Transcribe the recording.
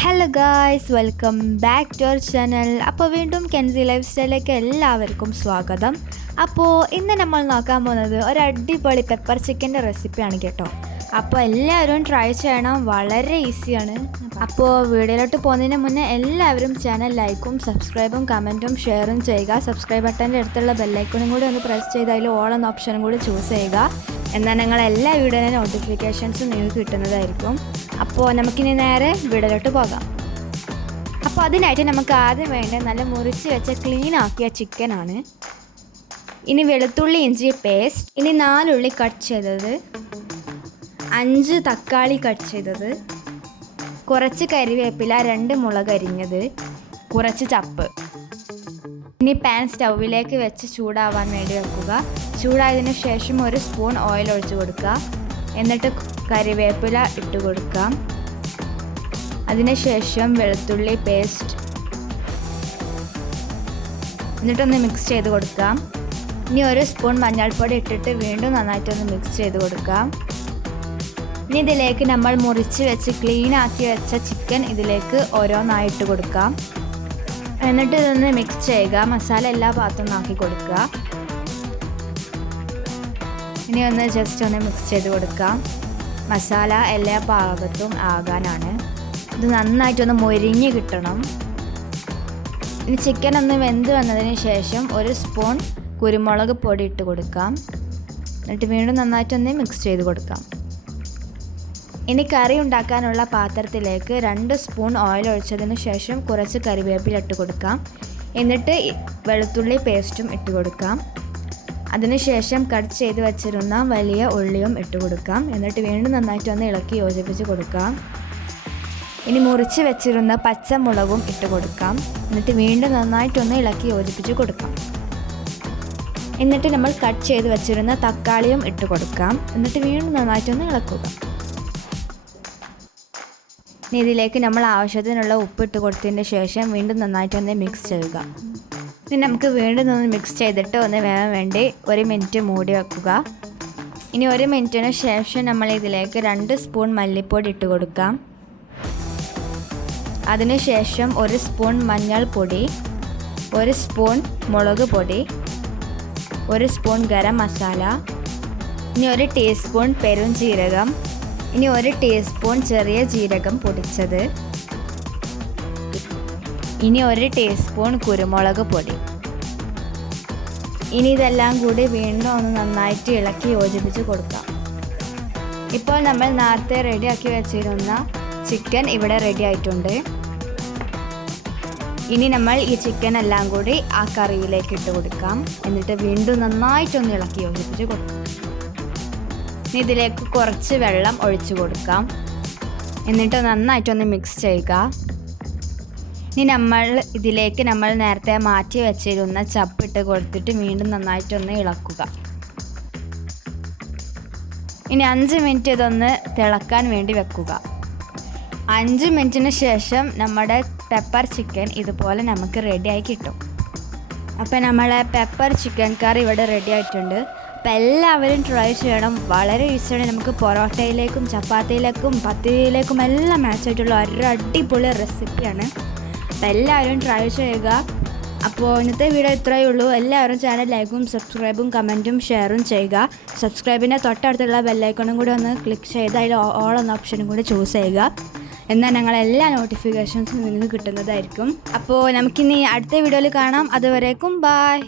Hello guys, welcome back to our channel. അപ്പോൾ വീണ്ടും കെൻസി life സ്റ്റൈലിലേക്ക് എല്ലാവർക്കും സ്വാഗതം. അപ്പോൾ ഇന്ന് നമ്മൾ നോക്കാൻ പോകുന്നത് ഒരു അടിപൊളി പെപ്പർ ചിക്കൻ്റെ റെസിപ്പിയാണ് കേട്ടോ. അപ്പോൾ എല്ലാവരും ട്രൈ ചെയ്യണം, വളരെ ഈസിയാണ്. അപ്പോൾ വീഡിയോയിലോട്ട് പോകുന്നതിന് മുന്നേ എല്ലാവരും ചാനൽ ലൈക്കും സബ്സ്ക്രൈബും കമൻറ്റും ഷെയറും ചെയ്യുക. സബ്സ്ക്രൈബ് ബട്ടൻ്റെ അടുത്തുള്ള ബെല്ലൈക്കണും കൂടി ഒന്ന് പ്രസ് ചെയ്ത് അതിൽ ഓൾ എന്ന ഓപ്ഷനും കൂടി ചൂസ് ചെയ്യുക. എന്നാൽ നിങ്ങൾ എല്ലാ വീഡിയോയിലെ നോട്ടിഫിക്കേഷൻസും നിങ്ങൾക്ക് കിട്ടുന്നതായിരിക്കും. അപ്പോൾ നമുക്കിനി നേരെ വീഡിയോയിലോട്ട് പോകാം. അപ്പോൾ അതിനായിട്ട് നമുക്ക് ആദ്യം വേണ്ടത് നല്ല മുറിച്ച് വെച്ച ക്ലീൻ ആക്കിയ ചിക്കനാണ്. ഇനി വെളുത്തുള്ളി ഇഞ്ചി പേസ്റ്റ്, ഇനി 4 ഉള്ളി കട്ട് ചെയ്തത്, 5 തക്കാളി കട്ട് ചെയ്തത്, കുറച്ച് കരിവേപ്പില, 2 മുളക് അരിഞ്ഞത്, കുറച്ച് ചപ്പ്. ഇനി പാൻ സ്റ്റൗവിലേക്ക് വെച്ച് ചൂടാവാൻ വേണ്ടി വെക്കുക. ചൂടായതിനു ശേഷം 1 സ്പൂൺ ഓയിൽ ഒഴിച്ച് കൊടുക്കുക. എന്നിട്ട് കരിവേപ്പില ഇട്ട് കൊടുക്കാം. അതിനുശേഷം വെളുത്തുള്ളി പേസ്റ്റ്, എന്നിട്ടൊന്ന് മിക്സ് ചെയ്ത് കൊടുക്കാം. ഇനി 1 സ്പൂൺ മഞ്ഞൾപ്പൊടി ഇട്ടിട്ട് വീണ്ടും നന്നായിട്ടൊന്ന് മിക്സ് ചെയ്ത് കൊടുക്കാം. ഇനി ഇതിലേക്ക് നമ്മൾ മുറിച്ച് വെച്ച് ക്ലീൻ ആക്കി വെച്ച ചിക്കൻ ഇതിലേക്ക് ഓരോന്നായിട്ട് കൊടുക്കാം. എന്നിട്ട് ഇതൊന്ന് മിക്സ് ചെയ്യുക. മസാല എല്ലാ ഭാഗത്തും ആക്കി കൊടുക്കുക. ഇനി ഒന്ന് ജസ്റ്റ് ഒന്ന് മിക്സ് ചെയ്ത് കൊടുക്കാം. മസാല എല്ലാ ഭാഗത്തും ആകാനാണ്. ഇത് നന്നായിട്ടൊന്ന് മൊരിഞ്ഞ് കിട്ടണം. ഇനി ചിക്കൻ ഒന്ന് വെന്ത് വന്നതിന് ശേഷം 1 സ്പൂൺ കുരുമുളക് പൊടി ഇട്ട് കൊടുക്കാം. എന്നിട്ട് വീണ്ടും നന്നായിട്ടൊന്ന് മിക്സ് ചെയ്ത് കൊടുക്കാം. ഇനി കറി ഉണ്ടാക്കാനുള്ള പാത്രത്തിലേക്ക് 2 സ്പൂൺ ഓയിൽ ഒഴിച്ചതിന് ശേഷം കുറച്ച് കരിവേപ്പില ഇട്ട് കൊടുക്കാം. എന്നിട്ട് വെളുത്തുള്ളി പേസ്റ്റും ഇട്ട് കൊടുക്കാം. അതിനുശേഷം കട്ട് ചെയ്ത് വെച്ചിരുന്ന വലിയ ഉള്ളിയും ഇട്ട് കൊടുക്കാം. എന്നിട്ട് വീണ്ടും നന്നായിട്ടൊന്ന് ഇളക്കി യോജിപ്പിച്ച് കൊടുക്കാം. ഇനി മുറിച്ച് വെച്ചിരുന്ന പച്ചമുളകും ഇട്ട് കൊടുക്കാം. എന്നിട്ട് വീണ്ടും നന്നായിട്ടൊന്ന് ഇളക്കി യോജിപ്പിച്ച് കൊടുക്കാം. എന്നിട്ട് നമ്മൾ കട്ട് ചെയ്ത് വെച്ചിരുന്ന തക്കാളിയും ഇട്ട് കൊടുക്കാം. എന്നിട്ട് വീണ്ടും നന്നായിട്ടൊന്ന് ഇളക്കുക. ഇനി ഇതിലേക്ക് നമ്മൾ ആവശ്യത്തിനുള്ള ഉപ്പിട്ട് കൊടുത്തതിന് ശേഷം വീണ്ടും നന്നായിട്ടൊന്ന് മിക്സ് ചെയ്യുക. ഇനി നമുക്ക് വീണ്ടും ഒന്ന് മിക്സ് ചെയ്തിട്ട് ഒന്ന് വേവാൻ വേണ്ടി 1 മിനിറ്റ് മൂടി വെക്കുക. ഇനി 1 മിനിറ്റിന് ശേഷം നമ്മൾ ഇതിലേക്ക് 2 സ്പൂൺ മല്ലിപ്പൊടി ഇട്ട് കൊടുക്കാം. അതിനുശേഷം 1 സ്പൂൺ മഞ്ഞൾപ്പൊടി, 1 സ്പൂൺ മുളക് പൊടി, 1 സ്പൂൺ ഗരം മസാല, ഇനി 1 ടീസ്പൂൺ പെരുംജീരകം, ഇനി 1 ടീസ്പൂൺ ചെറിയ ജീരകം പൊടിച്ചത്, ഇനി 1 ടീസ്പൂൺ കുരുമുളക് പൊടി. ഇനി ഇതെല്ലാം കൂടി വീണ്ടും ഒന്ന് നന്നായിട്ട് ഇളക്കി യോജിപ്പിച്ച് കൊടുക്കാം. ഇപ്പോൾ നമ്മൾ നേരത്തെ റെഡിയാക്കി വെച്ചിരുന്ന ചിക്കൻ ഇവിടെ റെഡി ആയിട്ടുണ്ട്. ഇനി നമ്മൾ ഈ ചിക്കൻ എല്ലാം കൂടി ആ കറിയിലേക്ക് ഇട്ട് കൊടുക്കാം. എന്നിട്ട് വീണ്ടും നന്നായിട്ടൊന്ന് ഇളക്കി യോജിപ്പിച്ച് കൊടുക്കാം. ഇനി ഇതിലേക്ക് കുറച്ച് വെള്ളം ഒഴിച്ചു കൊടുക്കാം. എന്നിട്ട് നന്നായിട്ടൊന്ന് മിക്സ് ചെയ്യുക. ഇനി ഇതിലേക്ക് നമ്മൾ നേരത്തെ മാറ്റി വെച്ചിരുന്ന ചപ്പിട്ട് കൊടുത്തിട്ട് വീണ്ടും നന്നായിട്ടൊന്ന് ഇളക്കുക. ഇനി 5 മിനിറ്റ് ഇതൊന്ന് തിളക്കാൻ വേണ്ടി വെക്കുക. 5 മിനിറ്റിന് ശേഷം നമ്മുടെ പെപ്പർ ചിക്കൻ ഇതുപോലെ നമുക്ക് റെഡിയായി കിട്ടും. അപ്പോൾ നമ്മളെ പെപ്പർ ചിക്കൻ കറി ഇവിടെ റെഡി ആയിട്ടുണ്ട്. അപ്പോൾ എല്ലാവരും ട്രൈ ചെയ്യണം, വളരെ ഈസിയാണ്. നമുക്ക് പൊറോട്ടയിലേക്കും ചപ്പാത്തിയിലേക്കും പത്തിരിയിലേക്കും എല്ലാം മാച്ചായിട്ടുള്ള ഒരു അടിപൊളി റെസിപ്പിയാണ്. അപ്പോൾ എല്ലാവരും ട്രൈ ചെയ്യുക. അപ്പോൾ ഇന്നത്തെ വീഡിയോ ഇത്രയേ ഉള്ളൂ. എല്ലാവരും ചാനൽ ലൈക്കും സബ്സ്ക്രൈബും കമൻറ്റും ഷെയറും ചെയ്യുക. സബ്സ്ക്രൈബിൻ്റെ തൊട്ടടുത്തുള്ള ബെല്ലൈക്കണും കൂടി ഒന്ന് ക്ലിക്ക് ചെയ്ത് അതിൽ ഓൾ എന്ന ഓപ്ഷനും കൂടി ചൂസ് ചെയ്യുക. എന്നാൽ ഞങ്ങളെല്ലാ നോട്ടിഫിക്കേഷൻസും നിങ്ങൾക്ക് കിട്ടുന്നതായിരിക്കും. അപ്പോൾ നമുക്കിനി അടുത്ത വീഡിയോയിൽ കാണാം. അതുവരേക്കും ബായ്.